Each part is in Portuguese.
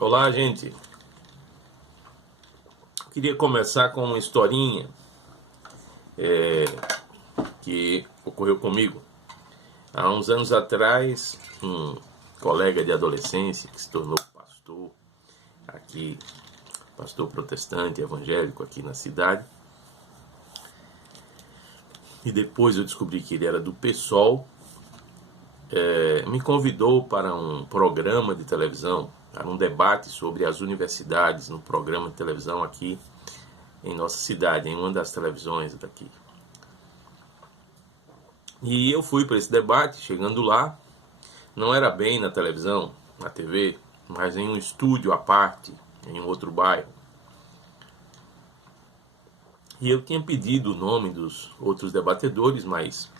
Olá, gente. Queria começar com uma historinha que ocorreu comigo. Há uns anos atrás, um colega de adolescência que se tornou pastor aqui, pastor protestante evangélico aqui na cidade, e depois eu descobri que ele era do PSOL, me convidou para um programa de televisão, para um debate sobre as universidades no programa de televisão aqui em nossa cidade, em uma das televisões daqui. E eu fui para esse debate. Chegando lá, não era bem na televisão, na TV, mas em um estúdio à parte, em um outro bairro. E eu tinha pedido o nome dos outros debatedores, mas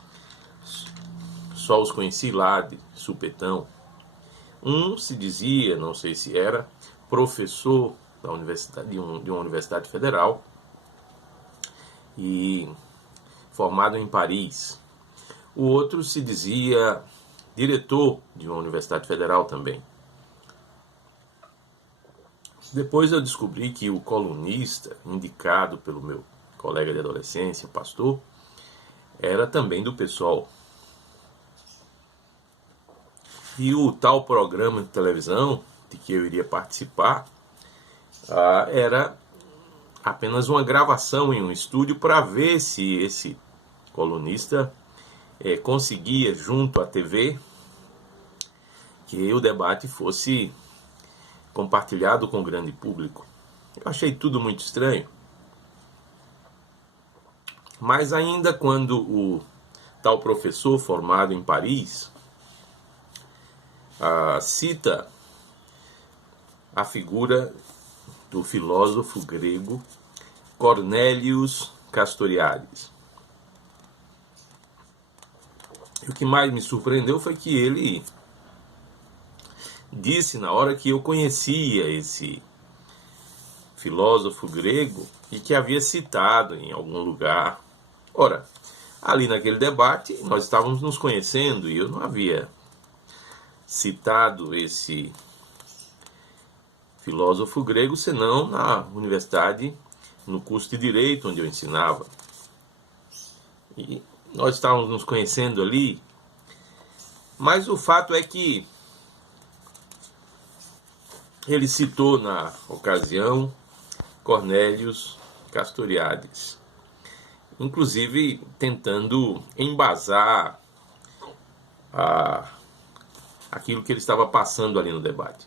só os conheci lá de supetão. Um se dizia, não sei se era, professor da universidade, de uma universidade federal e formado em Paris. O outro se dizia diretor de uma universidade federal também. Depois eu descobri que o colunista indicado pelo meu colega de adolescência, pastor, era também do PSOL. E o tal programa de televisão de que eu iria participar era apenas uma gravação em um estúdio para ver se esse colunista conseguia, junto à TV, que o debate fosse compartilhado com o grande público. Eu achei tudo muito estranho. Mas ainda quando o tal professor formado em Paris cita a figura do filósofo grego Cornélios Castoriadis. E o que mais me surpreendeu foi que ele disse na hora que eu conhecia esse filósofo grego e que havia citado em algum lugar. Ora, ali naquele debate nós estávamos nos conhecendo e eu não havia citado esse filósofo grego senão na universidade, no curso de Direito onde eu ensinava. E nós estávamos nos conhecendo ali, mas o fato é que ele citou na ocasião Cornélios Castoriadis, inclusive tentando embasar aquilo que ele estava passando ali no debate.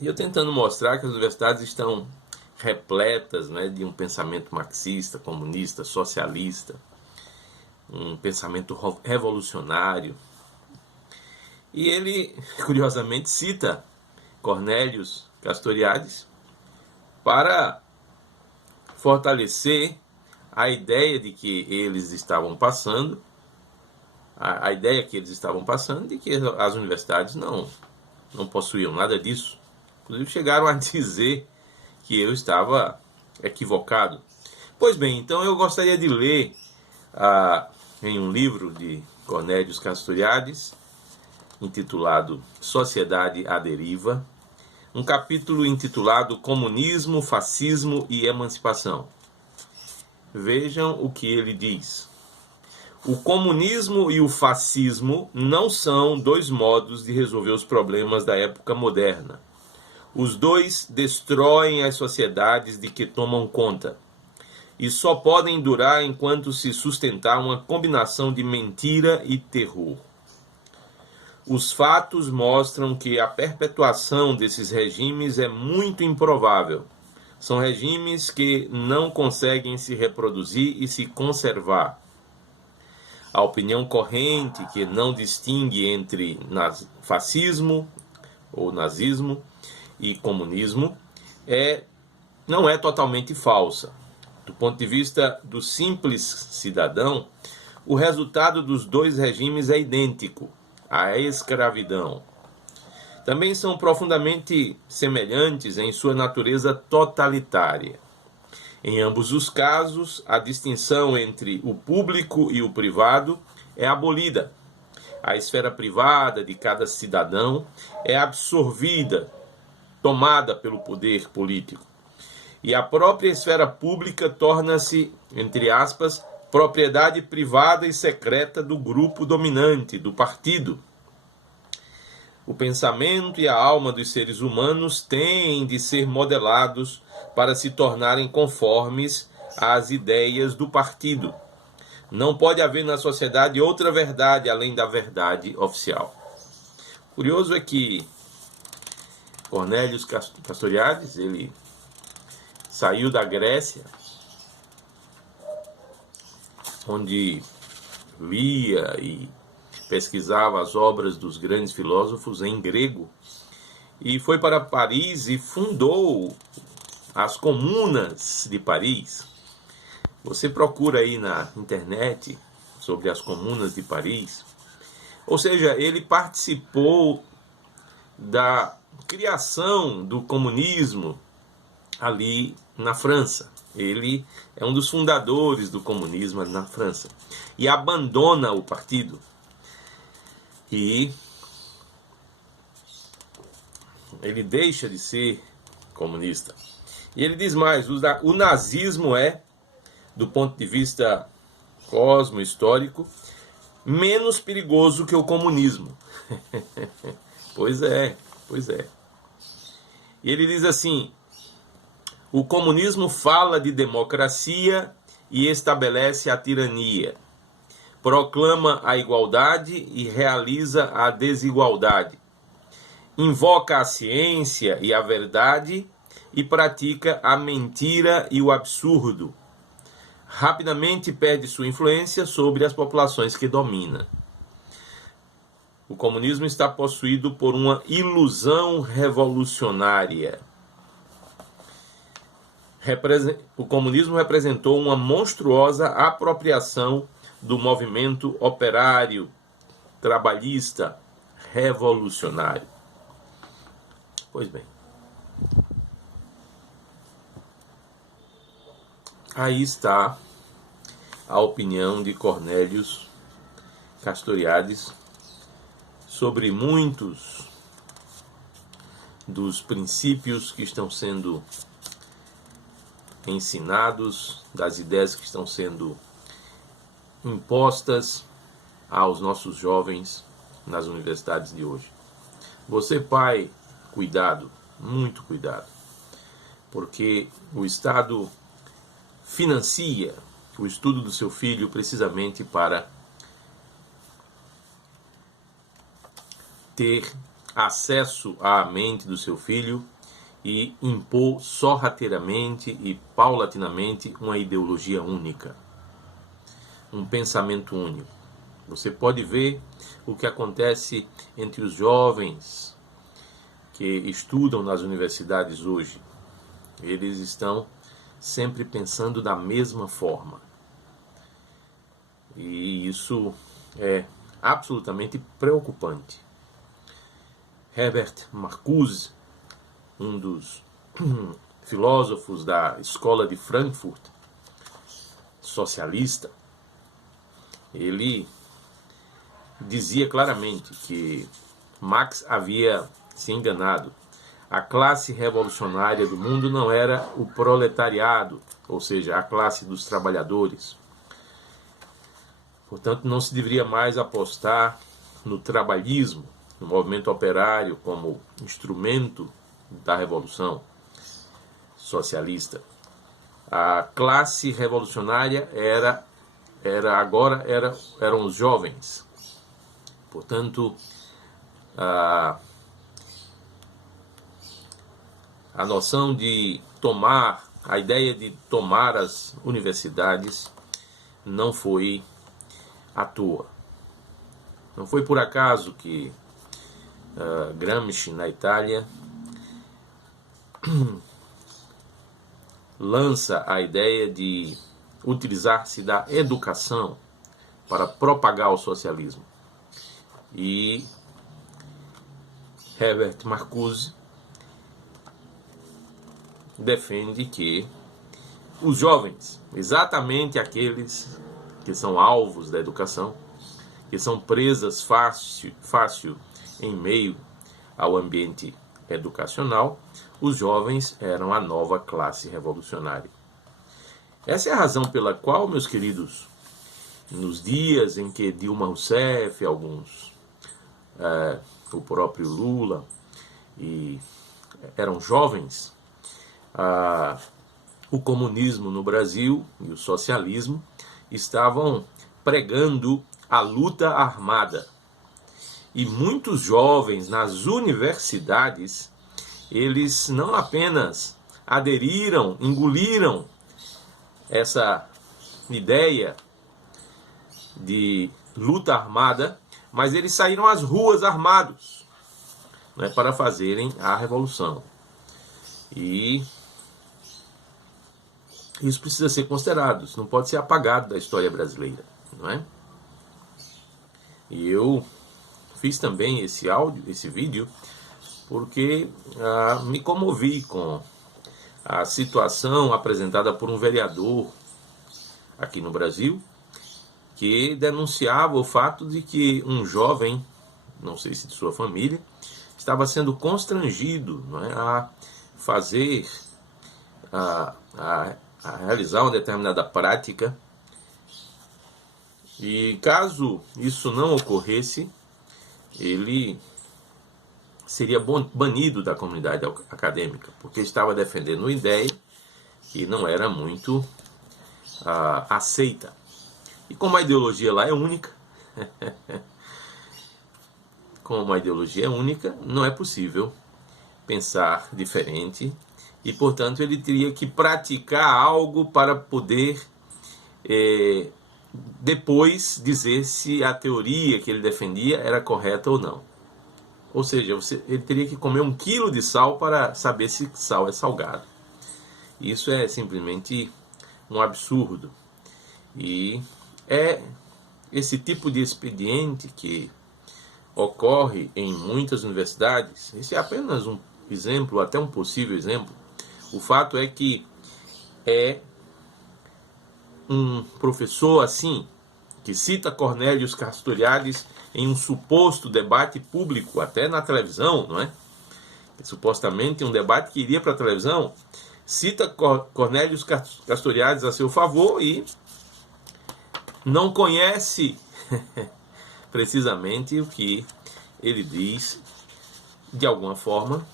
E eu tentando mostrar que as universidades estão repletas, né, de um pensamento marxista, comunista, socialista, um pensamento revolucionário. E ele, curiosamente, cita Cornélios Castoriadis para fortalecer a ideia de que eles estavam passando, a ideia que eles estavam passando de que as universidades não possuíam nada disso. Inclusive chegaram a dizer que eu estava equivocado. Pois bem, então eu gostaria de ler em um livro de Cornélios Castoriadis, intitulado Sociedade à Deriva, um capítulo intitulado Comunismo, Fascismo e Emancipação. Vejam o que ele diz. O comunismo e o fascismo não são dois modos de resolver os problemas da época moderna. Os dois destroem as sociedades de que tomam conta e só podem durar enquanto se sustentar uma combinação de mentira e terror. Os fatos mostram que a perpetuação desses regimes é muito improvável. São regimes que não conseguem se reproduzir e se conservar. A opinião corrente que não distingue entre fascismo ou nazismo e comunismo não é totalmente falsa. Do ponto de vista do simples cidadão, o resultado dos dois regimes é idêntico: a escravidão. Também são profundamente semelhantes em sua natureza totalitária. Em ambos os casos, a distinção entre o público e o privado é abolida. A esfera privada de cada cidadão é absorvida, tomada pelo poder político. E a própria esfera pública torna-se, entre aspas, propriedade privada e secreta do grupo dominante, do partido. O pensamento e a alma dos seres humanos têm de ser modelados para se tornarem conformes às ideias do partido. Não pode haver na sociedade outra verdade além da verdade oficial. Curioso é que Cornélios Castoriadis, ele saiu da Grécia, onde lia e pesquisava as obras dos grandes filósofos em grego, e foi para Paris e fundou as comunas de Paris. Você procura aí na internet sobre as comunas de Paris. Ou seja, ele participou da criação do comunismo ali na França. Ele é um dos fundadores do comunismo ali na França. E abandona o partido. E ele deixa de ser comunista. E ele diz mais, o nazismo é, do ponto de vista cosmo-histórico, menos perigoso que o comunismo. Pois é, pois é. E ele diz assim, o comunismo fala de democracia e estabelece a tirania. Proclama a igualdade e realiza a desigualdade. Invoca a ciência e a verdade e pratica a mentira e o absurdo. Rapidamente perde sua influência sobre as populações que domina. O comunismo está possuído por uma ilusão revolucionária. O comunismo representou uma monstruosa apropriação do movimento operário, trabalhista, revolucionário. Pois bem. Aí está a opinião de Cornélios Castoriadis sobre muitos dos princípios que estão sendo ensinados, das ideias que estão sendo impostas aos nossos jovens nas universidades de hoje. Você, pai, cuidado, muito cuidado, porque o Estado financia o estudo do seu filho precisamente para ter acesso à mente do seu filho e impor sorrateiramente e paulatinamente uma ideologia única, um pensamento único. Você pode ver o que acontece entre os jovens que estudam nas universidades hoje. Eles estão sempre pensando da mesma forma. E isso é absolutamente preocupante. Herbert Marcuse, um dos filósofos da escola de Frankfurt, socialista, ele dizia claramente que Marx havia se enganado. A classe revolucionária do mundo não era o proletariado, ou seja, a classe dos trabalhadores. Portanto, não se deveria mais apostar no trabalhismo, no movimento operário como instrumento da revolução socialista. A classe revolucionária eram os jovens. Portanto, a noção de tomar, a ideia de tomar as universidades não foi à toa. Não foi por acaso que Gramsci, na Itália, lança a ideia de utilizar-se da educação para propagar o socialismo. E Herbert Marcuse defende que os jovens, exatamente aqueles que são alvos da educação, que são presas fácil em meio ao ambiente educacional, os jovens eram a nova classe revolucionária. Essa é a razão pela qual, meus queridos, nos dias em que Dilma Rousseff, o próprio Lula, eram jovens, o comunismo no Brasil e o socialismo estavam pregando a luta armada. E muitos jovens nas universidades, eles não apenas aderiram, engoliram essa ideia de luta armada, mas eles saíram às ruas armados, né, para fazerem a revolução. E isso precisa ser considerado, isso não pode ser apagado da história brasileira, não é? E eu fiz também esse vídeo, porque me comovi com a situação apresentada por um vereador aqui no Brasil, que denunciava o fato de que um jovem, não sei se de sua família, estava sendo constrangido, não é, a fazer, a realizar uma determinada prática, e caso isso não ocorresse, ele seria banido da comunidade acadêmica, porque estava defendendo uma ideia que não era muito aceita. E como a ideologia lá é única, não é possível pensar diferente, e portanto ele teria que praticar algo para poder depois dizer se a teoria que ele defendia era correta ou não. Ou seja, ele teria que comer 1 quilo de sal para saber se sal é salgado. Isso é simplesmente um absurdo. E é esse tipo de expediente que ocorre em muitas universidades. Esse é apenas um exemplo, até um possível exemplo. O fato é que é um professor assim, que cita Cornélios Castoriadis em um suposto debate público, até na televisão, não é? Supostamente um debate que iria para a televisão, cita Cornélios Castoriadis a seu favor e não conhece precisamente o que ele diz, de alguma forma,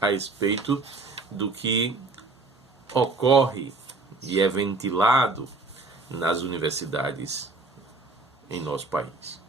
a respeito do que ocorre e é ventilado nas universidades em nosso país.